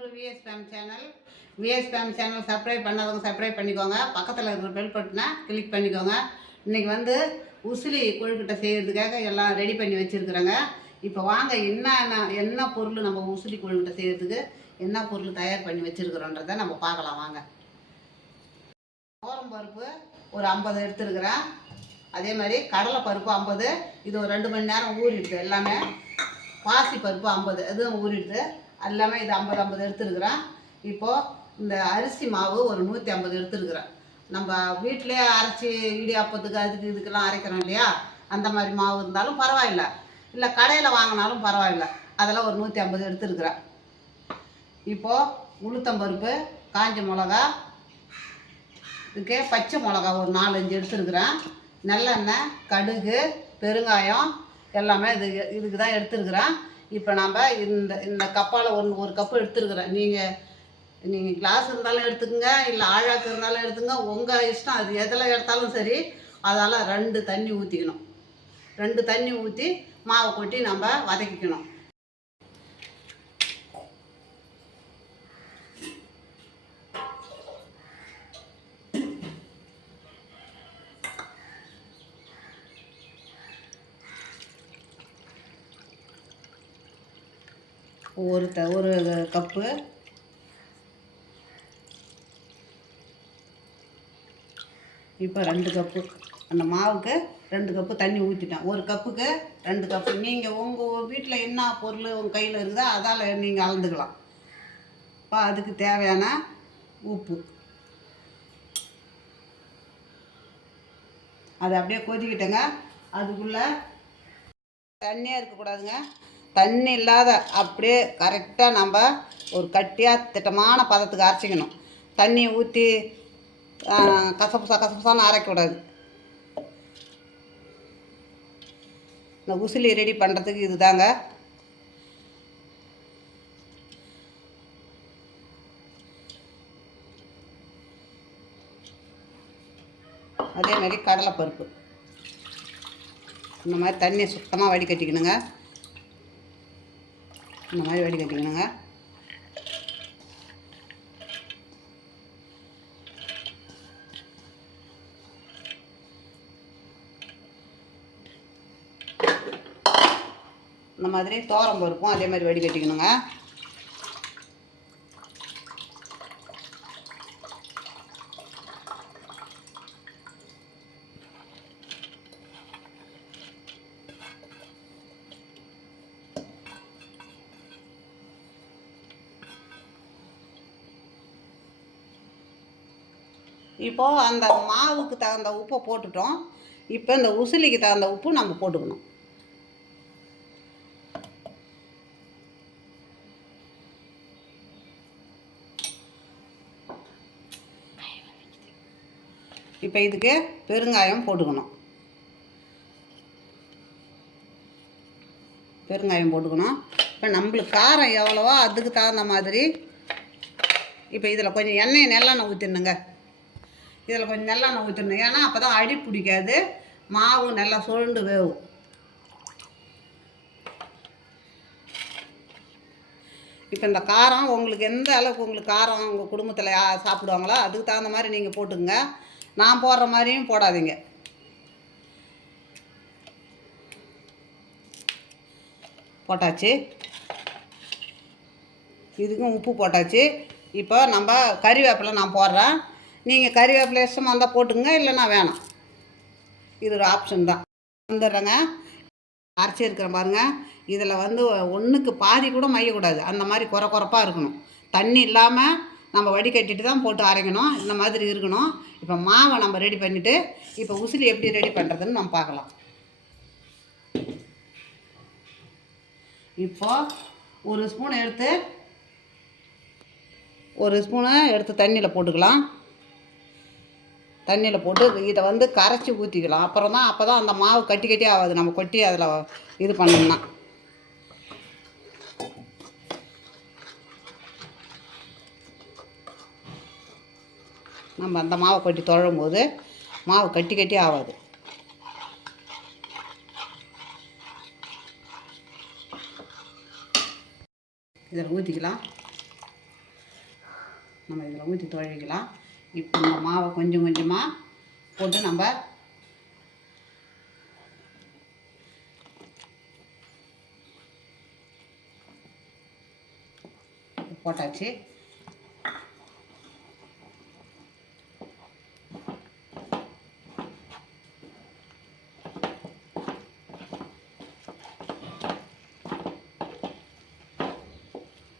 VS Fame channel VS Fame channel subscribe பண்ணாதவங்க subscribe பண்ணிக்கோங்க. பக்கத்தில் இருக்கிற பெல் பட்டனை கிளிக் பண்ணிக்கோங்க. இன்றைக்கி வந்து உசிலி கொழுக்கட்டை செய்கிறதுக்காக எல்லாம் ரெடி பண்ணி வச்சுருக்குறேங்க. இப்போ வாங்க என்னென்ன என்ன பொருள் நம்ம உசிலி கொழுக்கட்டை செய்கிறதுக்கு என்ன பொருள் தயார் பண்ணி வச்சுருக்குறோன்றதை நம்ம பார்க்கலாம் வாங்க. ஓரம் பருப்பு ஒரு ஐம்பது எடுத்துருக்குறேன். அதே மாதிரி கடலை பருப்பு ஐம்பது. இது ஒரு ரெண்டு மணி நேரம் ஊறிடுது எல்லாமே. பாசி பருப்பு ஐம்பது. இதுவும் ஊறிடுது. எல்லாமே இது ஐம்பது ஐம்பது எடுத்துருக்குறேன். இப்போது இந்த அரிசி மாவு ஒரு நூற்றி ஐம்பது எடுத்துருக்குறேன். நம்ம வீட்டிலே அரைச்சி இடியாப்பத்துக்கு அதுக்கு இதுக்கெல்லாம் அரைக்கிறோம் இல்லையா? அந்த மாதிரி மாவு இருந்தாலும் பரவாயில்ல. இல்லை கடையில் வாங்கினாலும் பரவாயில்ல. அதெல்லாம் ஒரு நூற்றி ஐம்பது எடுத்துருக்குறேன். இப்போது உளுத்தம்பருப்பு காஞ்ச மிளகா இதுக்கே பச்சை மிளகா ஒரு நாலஞ்சு எடுத்துருக்குறேன். நல்லெண்ணெய் கடுகு பெருங்காயம் எல்லாமே இது இதுக்கு தான் எடுத்துருக்குறேன். இப்போ நாம் இந்த இந்த கப்பால் ஒன்று ஒரு கப்பு எடுத்துருக்குறேன். நீங்கள் நீங்கள் கிளாஸ் இருந்தாலும் எடுத்துக்கோங்க இல்லை ஆழாக்கு இருந்தாலும் எடுத்துங்க உங்கள் இஷ்டம் அது எதில் எடுத்தாலும் சரி அதால் ரெண்டு தண்ணி ஊற்றிக்கணும் ரெண்டு தண்ணி ஊற்றி மாவை கொட்டி நம்ம வதக்கிக்கணும். ஒரு த ஒரு கப்பு. இப்போ ரெண்டு கப்பு. அந்த மாவுக்கு ரெண்டு கப்பு தண்ணி ஊற்றிட்டேன் ஒரு கப்புக்கு ரெண்டு கப்பு. நீங்கள் உங்கள் வீட்டில் என்ன பொருள் உங்கள் கையில் இருக்குதோ அதால் நீங்கள் அளந்துக்கலாம். இப்போ அதுக்கு தேவையான உப்பு. அது அப்படியே கொதிக்கிட்டேங்க. அதுக்குள்ளே தண்ணியாக இருக்கக்கூடாதுங்க தண்ணி இல்லாத அப்படியே கரெக்டாக நம்ம ஒரு கட்டியாக திட்டமான பதத்துக்கு அரைச்சிக்கணும். தண்ணியை ஊற்றி கசப்புசா கசப்புசான்னு அரைக்கக்கூடாது இந்த உசிலி ரெடி பண்ணுறதுக்கு இதுதாங்க. அதே மாதிரி கடலைப்பருப்பு இந்த மாதிரி தண்ணியை சுத்தமாக வடிகட்டிக்கணுங்க. இந்த மாதிரி வடிகட்டிக்கணுங்க இந்த மாதிரி தோரம் பருப்பும் அதே மாதிரி வடிகட்டிக்கணுங்க இப்போது அந்த மாவுக்கு தகுந்த உப்பை போட்டுட்டோம். இப்போ இந்த உசிலிக்கு தகுந்த உப்பு நம்ம போட்டுக்கணும். இப்போ இதுக்கு பெருங்காயம் போட்டுக்கணும். பெருங்காயம் போட்டுக்கணும். இப்போ நம்மளுக்கு காரம் எவ்வளவோ அதுக்கு தகுந்த மாதிரி. இப்போ இதில் கொஞ்சம் எண்ணெய் நல்லெண்ணெய் ஊற்றிடணுங்க இதில் கொஞ்சம் நல்லெண்ணெய் ஊற்றணும் ஏன்னா அப்போ தான் அடி பிடிக்காது. மாவு நல்லா சுருண்டு வேகும் இப்போ இந்த காரம் உங்களுக்கு எந்த அளவுக்கு உங்களுக்கு காரம் உங்கள் குடும்பத்தில் யா- சாப்பிடுவாங்களோ அதுக்கு தகுந்த மாதிரி நீங்கள் போட்டுங்க நான் போடுற மாதிரியும் போடாதீங்க. போட்டாச்சு. இதுக்கும் உப்பு போட்டாச்சு. இப்போ நம்ம கறிவேப்பிலை நான் போடுறேன். நீங்கள் கறிவேப்பிலை இஷ்டமாக இருந்தால் போட்டுங்க இல்லைன்னா வேணாம். இது ஒரு ஆப்ஷன் தான். வந்துடுறேங்க. அரைச்சி இருக்கிறேன் பாருங்கள் இதில் வந்து ஒன்றுக்கு பாதி கூட மையக்கூடாது. அந்த மாதிரி குறை குறைப்பாக இருக்கணும். தண்ணி இல்லாமல் நம்ம வடிகட்டிட்டு தான் போட்டு அரைக்கணும். இந்த மாதிரி இருக்கணும். இப்போ மாவை நம்ம ரெடி பண்ணிவிட்டு இப்போ உசிலி எப்படி ரெடி பண்ணுறதுன்னு நம்ம பார்க்கலாம். இப்போ ஒரு ஸ்பூன் எடுத்து ஒரு ஸ்பூனை எடுத்து தண்ணியில் போட்டுக்கலாம். தண்ணியில் போட்டு இதை வந்து கரைச்சி ஊற்றிக்கலாம் அப்புறம் தான் அப்போ தான் அந்த மாவு கட்டி கட்டி ஆகாது. நம்ம கொட்டி அதில் இது பண்ணோம்னா. நம்ம அந்த மாவை கொட்டி தொழும் போது மாவு கட்டி கட்டி ஆகாது. இதில் ஊற்றிக்கலாம் நம்ம இதில் ஊற்றி தொழிக்கலாம் இப்போ இந்த மாவை கொஞ்சம் கொஞ்சமாக போட்டு நம்ம போட்டாச்சு.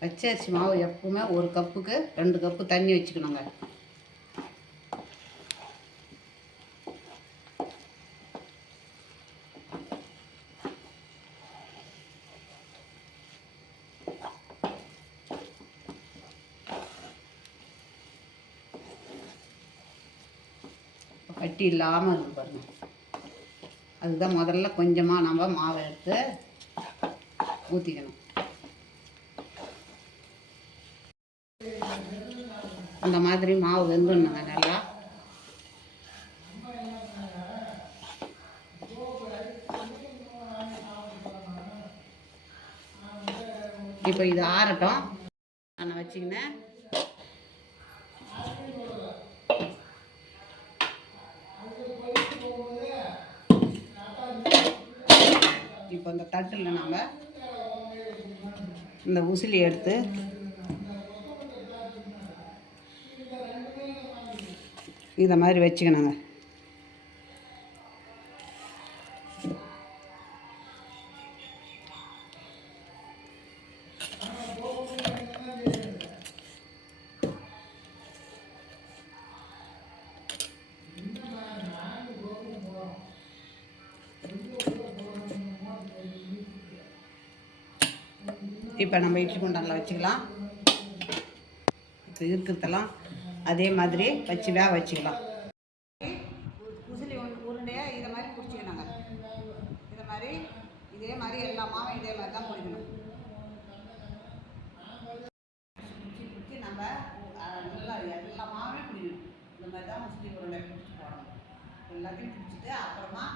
பச்சரிசி மாவு எப்பவுமே ஒரு கப்புக்கு ரெண்டு கப்பு தண்ணி வச்சுக்கணுங்க. இல்லாமல் இருக்கு பாருங்க. அதுதான் முதல்ல கொஞ்சமாக நம்ம மாவை எடுத்து ஊற்றிக்கணும் அந்த மாதிரி மாவு வெந்துடணுங்க நல்லா. இப்போ இது ஆறட்டும். நான் வச்சுக்கினேன். இப்போ இந்த தட்டில் நம்ம இந்த உசிலி எடுத்து இதை மாதிரி வச்சுக்கணுங்க. இப்போ நம்ம இட்லி குண்டானில் வச்சுக்கலாம். இப்போ இருக்கிறதெல்லாம் அதே மாதிரி வச்சு வேக வச்சுக்கலாம். உசிலி உருண்டையாக இதை மாதிரி பிடிச்சிக்கணுங்க. இதை மாதிரி இதே மாதிரி எல்லா மாவும் இதே மாதிரி தான் பிடிக்கணும் பிடிச்சி பிடிச்சி நம்ம நல்லா எல்லா மாவுமே பிடிக்கணும். இந்த மாதிரி தான் உசிலி உருண்டை பிடிச்சி போடணும் எல்லாத்தையும் பிடிச்சிட்டு அப்புறமா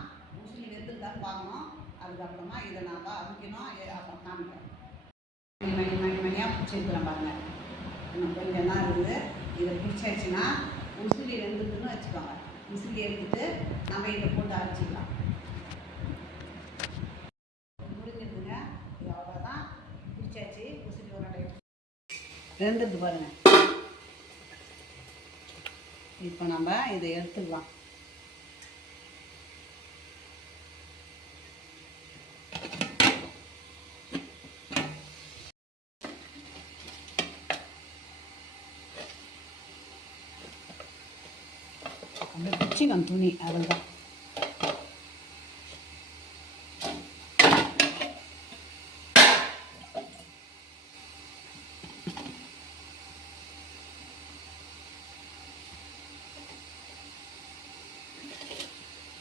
உசிலி தான் பார்க்கணும். அதுக்கப்புறமா இதை நம்ம அவிக்கணும் அப்புறம் காமிக்கிறோம். மணி மணி மணி மணியாக பிடிச்சிருக்கலாம் பாருங்க. இன்னும் கொஞ்சம் தான் இருக்குது? இதை பிடிச்சாச்சுன்னா உசிலி வெந்துட்டுன்னு வச்சுக்கோங்க. உசிலி எடுத்துட்டு நம்ம இதை போட்டு அரைச்சிக்கலாம். முடிஞ்சிருந்துங்க இது அவ்வளோதான் பிடிச்சாச்சு. உசிலி அடை வெந்துடுது பாருங்க. இப்போ நம்ம இதை எடுத்துக்கலாம் அப்படியே பிடிச்சிக்கலாம் துணி அதில் தான்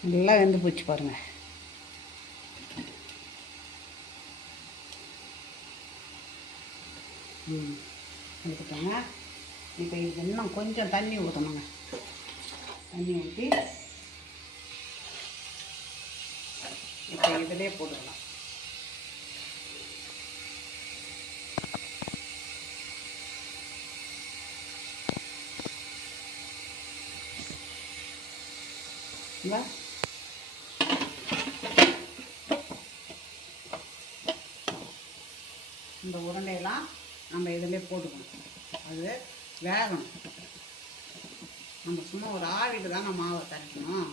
நல்லா வெந்து போச்சு பாருங்க. ம் எடுத்துக்கோங்க. இப்போ இன்னும் கொஞ்சம் தண்ணி ஊற்றணுங்க தண்ணி ஊற்றி இப்போ இதிலே போட்டுக்கலாம் இல்லை இந்த உருண்டையெல்லாம் நம்ம இதிலே போட்டுக்கணும். அது வேகணும். நம்ம சும்மா ஒரு ஆவிக்கு தானே மாவை தரைக்கணும்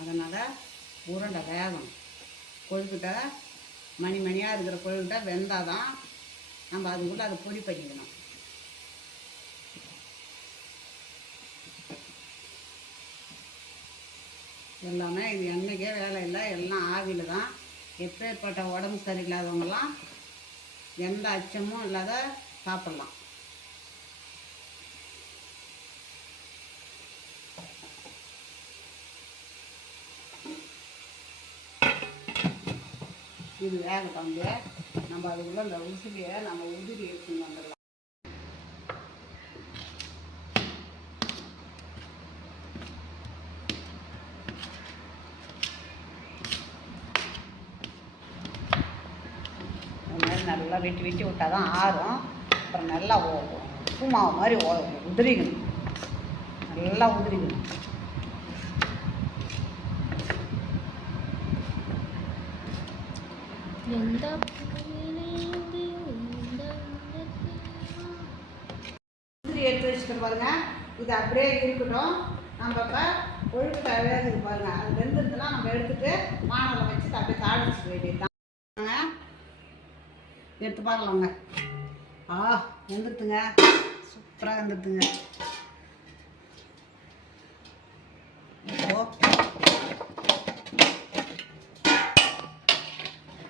அதனால் உருண்டை வேகணும். கொழுக்கிட்ட மணி மணியாக இருக்கிற கொழுக்கிட்ட வெந்தால் தான் நம்ம அதுக்குள்ளே அதை பொடி பண்ணிக்கணும். எல்லாமே இது என்றைக்கே வேலை இல்லை. எல்லாம் ஆவியில் தான் எப்பேற்பட்ட உடம்பு சரியில்லாதவங்கலாம் எந்த அச்சமும் இல்லாத சாப்பிட்லாம். இது வேகட்டும் வந்து நம்ம அதுக்குள்ளே அந்த உசிலியை நம்ம உதிரி எடுத்துன்னு வந்துடலாம். இந்த மாதிரி நல்லா வெட்டி வெட்டி விட்டால் தான் ஆறும். அப்புறம் நல்லா ஓடும். மாவு மாதிரி உதிரிக்கணும். நல்லா உதிரிக்கணும் எந்த புயலேந்து எந்த உதிரி எடுத்து வச்சுட்டு பாருங்க. இது அப்படியே இருக்கட்டும். நம்ம இப்போ கொழுக்கட்டை வேகுது பாருங்க. அது வெந்துருச்சுன்னா நம்ம எடுத்துட்டு வானலில் வச்சு அப்படியே தாளிச்சு வேண்டியதுதான். எடுத்து பார்க்கலாங்க. ஆ வந்துடுத்துங்க சூப்பராக வந்துடுத்துங்க ஓ.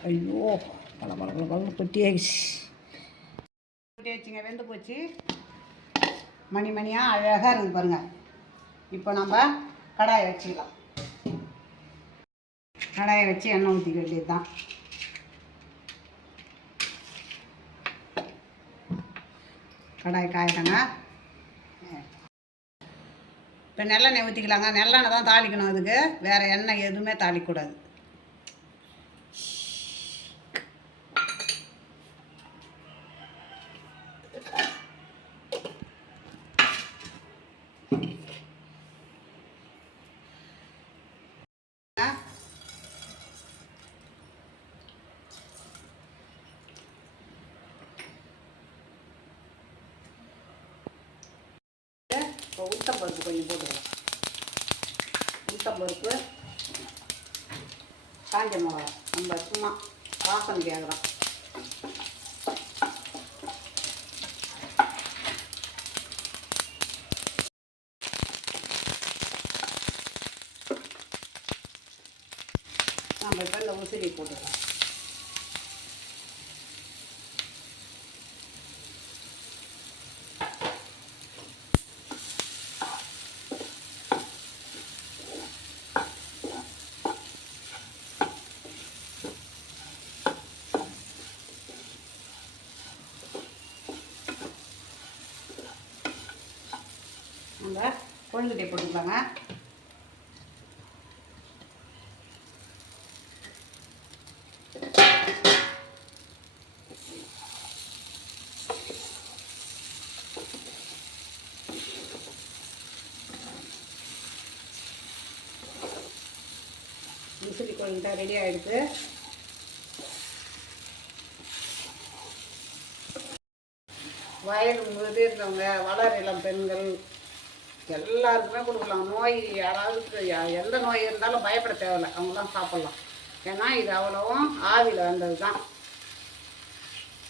ஐயோ பல பல பல பல கொட்டி ஆயிடுச்சு. கொட்டி வச்சுங்க வெந்து போச்சு. மணி மணியாக அழகாக இருக்குது பாருங்கள் இப்போ நம்ம கடாயை வச்சுக்கலாம். கடாயை வச்சு எண்ணெய் ஊற்றிக்க வேண்டியது தான் கடாய் காயட்டங்க இப்போ நல்லெண்ணெய் ஊற்றிக்கலாங்க நல்லெண்ணெய் தான் தாளிக்கணும் அதுக்கு. வேறு எண்ணெய் எதுவுமே தாளிக்கக்கூடாது. உளுத்தம் பருப்பு கொஞ்சம் போட்டுக்கலாம் உளுத்தம்பருப்பு காஞ்ச மிளகா நம்ம சும்மா வாசனை கேட்குறோம் நம்ம இப்போ இந்த உசிரி போட்டுக்கலாம். நம்ம கொழுந்துட்டே போட்டுக்கலாங்க. முசிறி கொழுக்கட்டை ரெடி ஆகிடுது வயல் முதிர்ந்தவங்க வளர பெண்கள் எல்லாருக்குமே கொடுக்கலாம். நோய் யாராவது எந்த நோய் இருந்தாலும் பயப்பட தேவையில்லை. அவங்களாம் சாப்பிட்லாம். ஏன்னா இது அவ்வளவும் ஆவியில் வந்தது தான்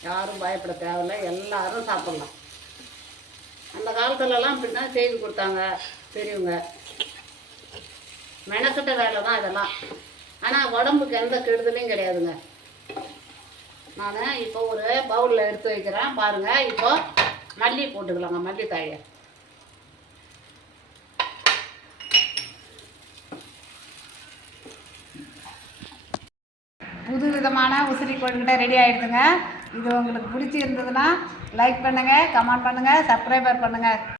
யாரும் பயப்பட தேவையில்லை. எல்லாரும் சாப்பிட்லாம். அந்த காலத்துலலாம் இப்படி தான் செய்து கொடுத்தாங்க பெரியவங்க. மெனக்கட்ட வேலை தான் இதெல்லாம். ஆனால் உடம்புக்கு எந்த கெடுதலையும் கிடையாதுங்க. நான் இப்போ ஒரு பவுலில் எடுத்து வைக்கிறேன். பாருங்கள் இப்போ மல்லி போட்டுக்கலாங்க மல்லி தாயை விதமான உசிரி ரெடி ஆகிடுதுங்க இது உங்களுக்கு பிடிச்சி இருந்ததுன்னா லைக் பண்ணுங்கள் கமெண்ட் பண்ணுங்கள் சப்ஸ்கிரைபர் பண்ணுங்கள்